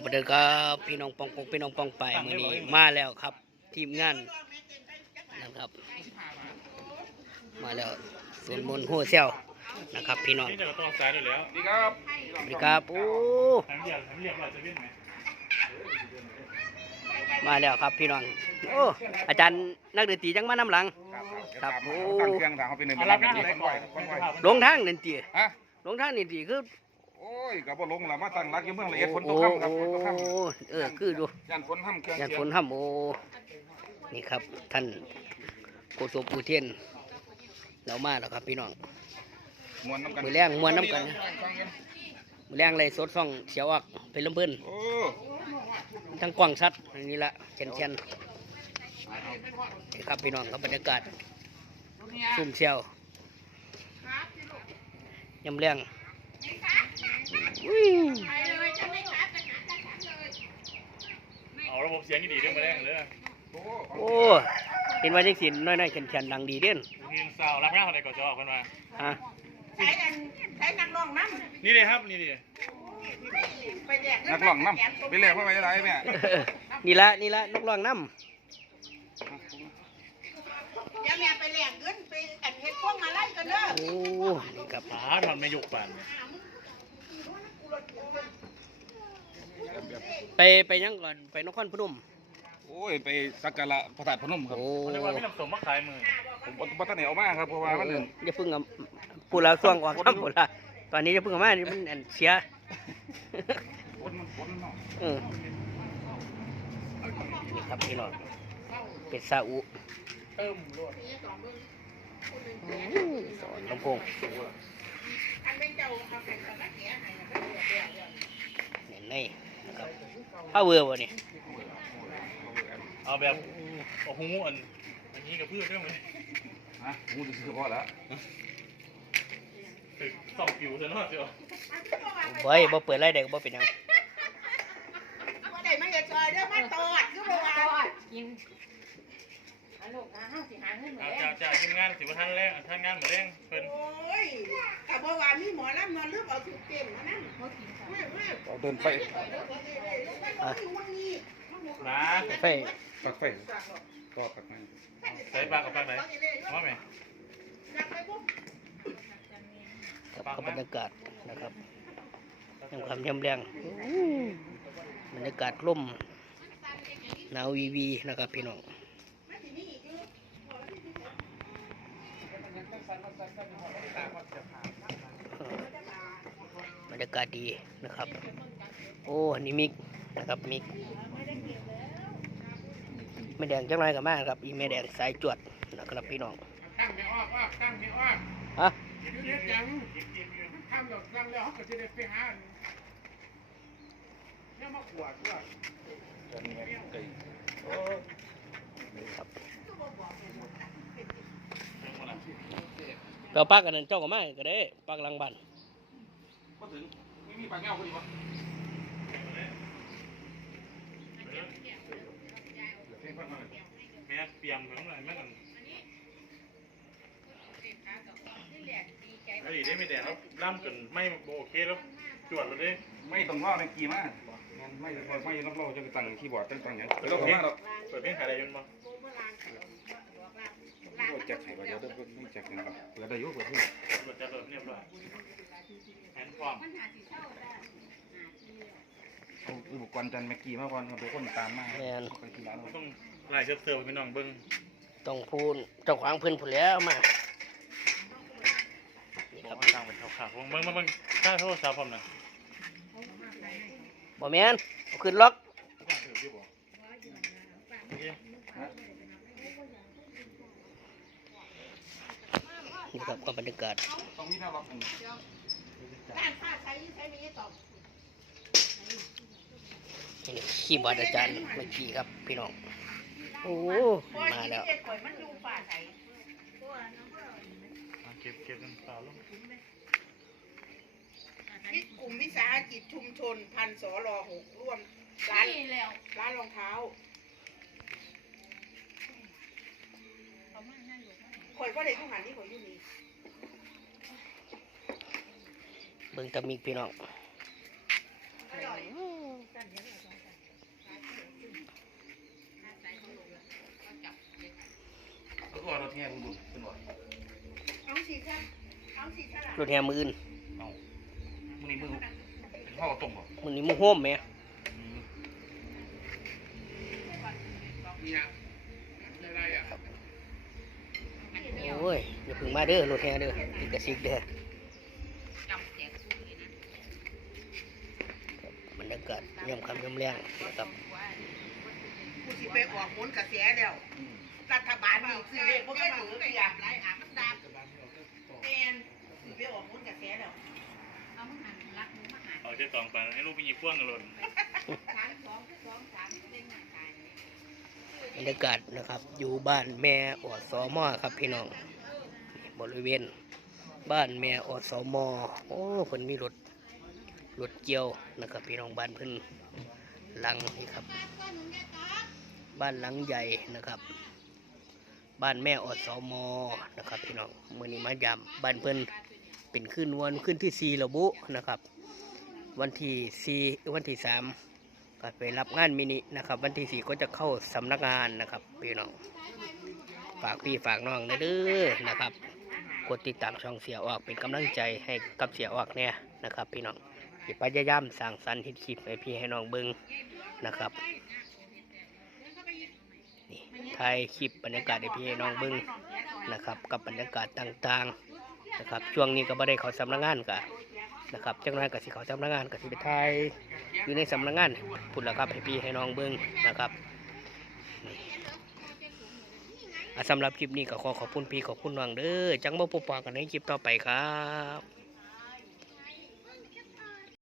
สวัสดีครับพี่น้องปองปงพี่น้องปองไปมือนี้มาแล้วครับ ทีมงานนะครับ มาแล้วส่วนมนต์โฮเซลนะครับ พี่น้องนี่เดี๋ยวต้องสายด้วยแล้วดีครับสวัสดีครับโอ้ทั้งเรียกทั้งเรียกเราจะวิ่งไหมมาแล้วครับพี่น้องโอ้อาจารย์นักดนตรีจังมานำหลังครับโอ้ตั้งเครื่องทางเขาเป็นหนึ่งเป็นหนึ่งเป็นคนไหวคนไหวลงทางดนตรีฮะลงทางดนตรีคือ โอ้ยกับว่าลงแล้วมาตั้งรักอยู่เมืองละเอียดฝนตโอ้กค่ำครับโอ้ฝนตกค่เออคือดูำยันฝนค่ำเครื่องยานเสียฝนห้ำโอ้นี่ครับ ท่านโกศลปูเทียนเรามาแล้วครับพี่น้องมวนน้ำกันมือแรงมวนน้ำกันมือแรงเลยสดซ่องเสียวอักเป็นลำเพิ่นโอ้ทั้งกว้างชัดอันนี้ละเชนเชนนี่ครับพี่น้องครับบรรยากาศซุ่มเชียวยำแรงอุ้ย เอาระบบเสียงดีๆด้วยมาแรงเลยโอ้โอ้เห็นว่าจังสินน้อยๆเชนเชนดังดีเด่นยิงซาวรับหน้าคนใดก็จะออกคนมาฮะใช้อันใช้นักร้องน้นี่เลยครับนี่เลยำไปแดกนักร้องน้ำไปแลกไว้ไว้ได้แม่นี่ละนี่ละนกร้องน้ เดี๋ยวแม่ไปแลกเงินไปอันเฮ็ดพวกมาไล่กันเด้อำโอ้นี่ครับป๋าถอนไม่ยุกปั่นไปไปยังก่อนไปนครพนมโอ้ยไปสักการะพระธาตุพนมครับโอ้เขาเรียกว่าไม่นำส่งมาขายมือผมบัตรเหนียวมากครับเพราะว่ามันหนึ่งอย่าเพิ่งเอาปูลาส่วงออกน้ำปูลาตอนนี้จะเพิ่งเอามานี่มันอันเสียฝนมันฝนเนาะเออนี่ครับพี่น้องเป็ดซาอุ อืมรวดสอนลำโพงเนเจ้าเอาไปเอามาเสียให้นะเห็นไหมนะครับผ้าเวอร์วะนี่เอาแบบโอ้โหอันอันนี้กับเพื่อนได้วยมั้ยฮะมูจะซื้อพอแล้วตึกสองผิวเท่านั้นเชียวบ่ยบ่เปิดไรเด็กบ่เป็นยังบ่ได้ไมาเฮ็ดซอยเด้อมาตอดคือบ่ว่ากิน ลูกนะเฮาสิหาเงินจ่าจ่าทีมงานสิบท่านแรงท่านงานเหมือนแรงเพิ่นโอ้ยก็บ่ว่ามีหมอลำนอนลืมเอาสุดเต็มมานั่นบ่กินข้าวมามาเราเดินไปนะไฟปักไฟก็ปักไฟใส่ปากกับปากไหนว่าไหมครับก็บรรยากาศนะครับยังความยำแรงอู้บรรยากาศร่มหนาววีวีนะครับพี่น้องบรรยากาศดีนะครับ โอ้อันนี่มิกนะครับมิกแม่แดงจังไรกับมากครับ อีแม่แดงสายจวดนะครับพี่น้องตั้งไม่ออกว่าตั้งไม่ออกฮะเรียกยังทำหลอกตั้งแล้วก็จะได้ไปหาเนี่ยมาขวดด้วยโอ้ครับเราปักกันนั่นเจ้าก็ไม่ก็ได้ปักหลังบ้านก็ถึงไมีปลาเงาพอดีวะแม่เปียมเหมือนอะไรแม่กันไอ้ได้ไม่แดดแล้วล่ำกันไม่โอเคแล้วจวดเลยไม่ต้องล่อในกีมากไม่ไม่ไม่รับเราจะไปตั้งคีย์บอร์ดตั้งตั้งอย่างเราขอมาเราเปิดเพลงขายได้ยันบ่เราแจกไข่เดี๋ยวไม่แจกนะครับเปิดได้ยุ่งกว่าที่เปิดจะเปิดเรียบร้อย แฮนด์ฟอร์มอุปกรณ์จันแม็กกี้มาก่อนครับทุกคนตามมาไปที่ร้านต้องไล่เสิร์ฟเสิร์ฟพี่น้องเบิ้งต้องพูนเจ้าขวางเพื้นผุนแล้วมานี่บคอรักบว่าต่างเป็นขาวๆเบิ้งเบิ้งเบิ้งถ้าโทรศัพท์ผมนะบ่แม่นเอาขึ้นล็อกนี่ครับก็บรรยากาศต้องมีหน้าล็อก ด้านข้าใช้ใช้มีตอบนี่ขี้บอร์ดอาจารย์เมื่อกี้ครับพี่น้อง โอ้ มาแล้วเฮ็ดข่อยมันอยู่ป่าไสเก็บเก็บกันเปล่าลงวิกลุ่มวิสาหกิจชุมชนพันสอรอหกร่วมร้านร้านรองเท้าข่อยก็เลยต้องหันที่ข่อยอยู่นี่ บิ่งตะมิกพี่น้องก็ก่อนเราแทงบุญเป็นหน่อยรถแห่มืออื่นเอามือนี้มือเป็นข้ต้มบ่มือนี้มือโฮมไหมโอ้ยอย่าพึ่งมาเด้อรถแห่เด้อติดกระซิกเด้อ กาศย่ำคำย่ำแรงนะครับกูสิไปออกผลกระแสแล้วรัฐบาลนี่ซื้อเลขบ่เคยถือเลยอะหลายอะมันดับแม่นสิไปออกผลกระแสแล้วเอามาหันรักหมูมาหันเอาเจะตองไปให้ลูกไปหยิบพ่วงกันหล่นสามสองสองสามเป็นหนังตายบรรยากาศนะครับ อยู่บ้านแม่อดสอมอครับพี่น้องนี่บริเวณ บ้านแม่อดสอมอโอ้เพิ่นมีรถ รถเกี่ยวนะครับพี่น้องบ้านเพิ่นหลังนี่ครับ บ้านหลังใหญ่นะครับ บ้านแม่อดสอมอนะครับพี่น้องมื่อนี้มายามบ้านเพิ่นเป็นขึ้นวันขึ้นที่สี่ระบุนะครับ วันที่สี่วันที่สามก็ไปรับงานมินินะครับ วันที่สี่ก็จะเข้าสำนักงานนะครับพี่น้องฝากพี่ฝากน้องนะเด้อนะครับกดติดตามช่องเสียออกเป็นกำลังใจให้กับเสียออกเนี่ยนะครับ พี่น้อง พยายามสร้างสรรค์เฮ็ดคลิปให้พี่ให้น้องเบิ่งนะครับนี่ถ่ายคลิปบรรยากาศให้พี่ให้น้องเบิ่งนะครับ กับบรรยากาศต่างๆนะครับ ช่วงนี้ก็บ่ได้เขาสำนักงานกะนนะครับจังไรก็สิเขาสำนักงานก็สิไปถ่ายอยู่ในสำนักงานพุ่นละครับให้พี่ให้น้องเบิ้งนะครับสำหรับคลิปนี้ก็ขอขอบคุณพี่ขอบคุณน้องเด้อจังบ่พบปะกันในคลิปต่อไปครับ